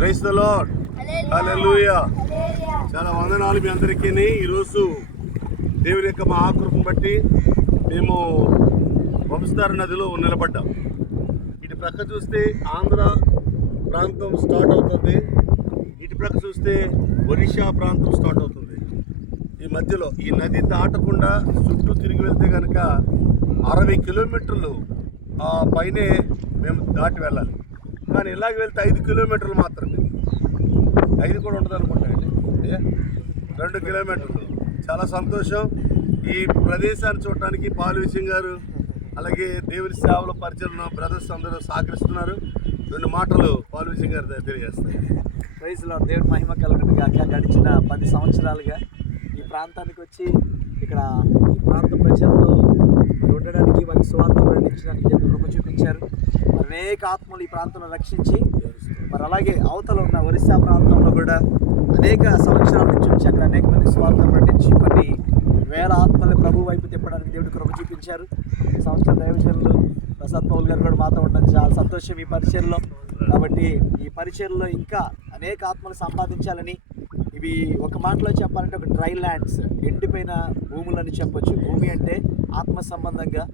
Price the lord. హల్లెలూయా. చాలా వందనాలు మీ అందరికీ. ఈరోజు దేవుని యొక్క మహాకృపను బట్టి మేము వంశధార నదిలో నిలబడ్డాం. ఇటు ప్రక్క చూస్తే ఆంధ్ర ప్రాంతం స్టార్ట్ అవుతుంది. ఇటు ప్రక్క చూస్తే ఒరిస్సా ప్రాంతం స్టార్ట్ అవుతుంది. ఈ మధ్యలో ఈ నది దాటకుండా చుట్టూ తిరిగి వెళ్తే కనుక అరవై కిలోమీటర్లు ఆ పైనే మేము దాటి వెళ్ళాలి. కానీ ఇలాగ వెళ్తే ఐదు కిలోమీటర్లు మాత్రమే. ఐదు కూడా ఉంటుంది అనుకుంటానండి రెండు కిలోమీటర్లు. చాలా సంతోషం. ఈ ప్రదేశాన్ని చూడటానికి పాలు విషయం గారు అలాగే దేవుని సేవలో పరిచయం బ్రదర్స్ అందరూ సహకరిస్తున్నారు. రెండు మాటలు పాలు విషయం గారు తెలియజేస్తారు ప్రైజ్లో దేవుడి మహిమ కలగండి కాక గడిచిన పది సంవత్సరాలుగా ఈ ప్రాంతానికి వచ్చి ఇక్కడ ఈ ప్రాంత ప్రజలతో ఉండడానికి వారికి స్వార్థం ప్రకటించడానికి దేవుడు కృప చూపించారు. అనేక ఆత్మలు ఈ ప్రాంతంలో రక్షించి మరి అలాగే అవతల ఉన్న ఒరిస్సా ప్రాంతంలో కూడా అనేక సంవత్సరాల నుంచి వచ్చి అక్కడ అనేక మంది స్వార్థ ప్రకటించి కొన్ని వేల ఆత్మల్ని ప్రభు వైపు తిప్పడానికి దేవుడు కృప చూపించారు. సంవత్సర సంవత్సరం దైవజనులు ప్రసాద్ పౌల్ గారు కూడా మాతో ఉండడం చాలా సంతోషం ఈ పరిచయంలో. కాబట్టి ఈ పరిచయంలో ఇంకా అనేక ఆత్మలు సంపాదించాలని ఇవి ఒక మాటలో చెప్పాలంటే ఒక డ్రై ల్యాండ్స్ ఎండిపోయిన భూములని చెప్పొచ్చు. భూమి అంటే ఆత్మ సంబంధంగా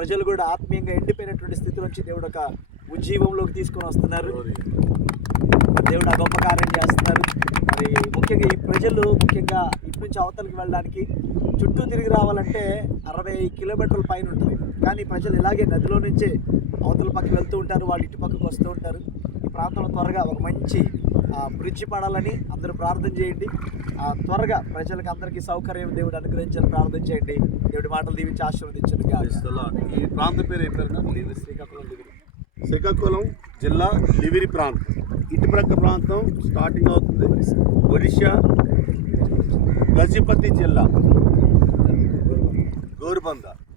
ప్రజలు కూడా ఆత్మీయంగా ఎండిపోయినటువంటి స్థితి నుంచి దేవుడు ఒక ఉజ్జీవంలోకి తీసుకొని వస్తున్నారు. దేవుడు ఆ గొప్ప కార్యం చేస్తున్నారు. మరి ముఖ్యంగా ఈ ప్రజలు ముఖ్యంగా ఇటు నుంచి అవతలకి వెళ్ళడానికి చుట్టూ తిరిగి రావాలంటే అరవై కిలోమీటర్ల పైన ఉంటుంది. కానీ ప్రజలు ఇలాగే నదిలో నుంచే అవతల పక్కకి వెళ్తూ ఉంటారు వాళ్ళు ఇటు పక్కకు వస్తూ ఉంటారు. ఈ ప్రాంతంలో త్వరగా ఒక మంచి బ్రిడ్జ్ పడాలని అందరూ ప్రార్థన చేయండి. ఆ, త్వరగా ప్రజలకు అందరికీ సౌకర్యం దేవుడు అనుగ్రహించాలని ప్రార్థన చేయండి. దేవుడి మాటలు దీవించి ఆశీర్వదించండి. ఈ ప్రాంత పేరు ఏ పేరు శ్రీకాకుళం దిగుడు శ్రీకాకుళం జిల్లా లివిరి ప్రాంతం. ఇటుప్రక్క ప్రాంతం స్టార్టింగ్ అవుతుంది. ఒరిస్సా గజపతి జిల్లా. గోరుబంద.